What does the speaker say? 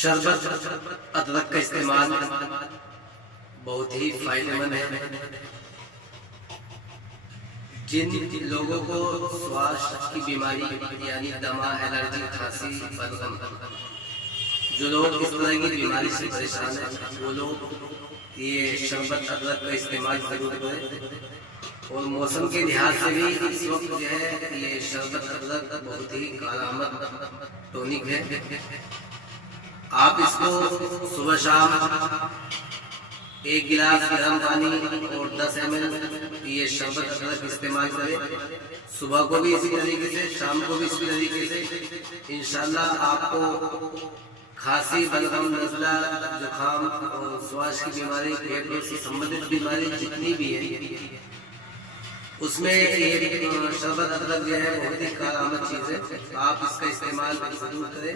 शरबत अदरक का इस्तेमाल बहुत ही फायदेमंद है। जिन लोगों को श्वास की बीमारी यानी दमा, एलर्जी, खांसी, बलगम, जो लोग इस तरह की बीमारी से परेशान हैं वो लोग ये शरबत अदरक का इस्तेमाल जरूर करें। और मौसम के लिहाज से भी इस वक्त जो है ये शरबत अदरक बहुत ही कारामद टॉनिक है। आप इसको सुबह शाम 1 गिलास गर्म पानी और 10 ml ये शरबत अदरक इस्तेमाल करें। सुबह को भी इसी तरीके से, शाम को भी इसी तरीके से। इंशाल्लाह आपको खांसी, बलगम, नज़ला, जुकाम और श्वास की बीमारी, पेट से संबंधित बीमारी जितनी भी है उसमें ये शरबत अदरक जो है बहुत ही कारामद चीज़ है। आप इसका इस्तेमाल जरूर करें।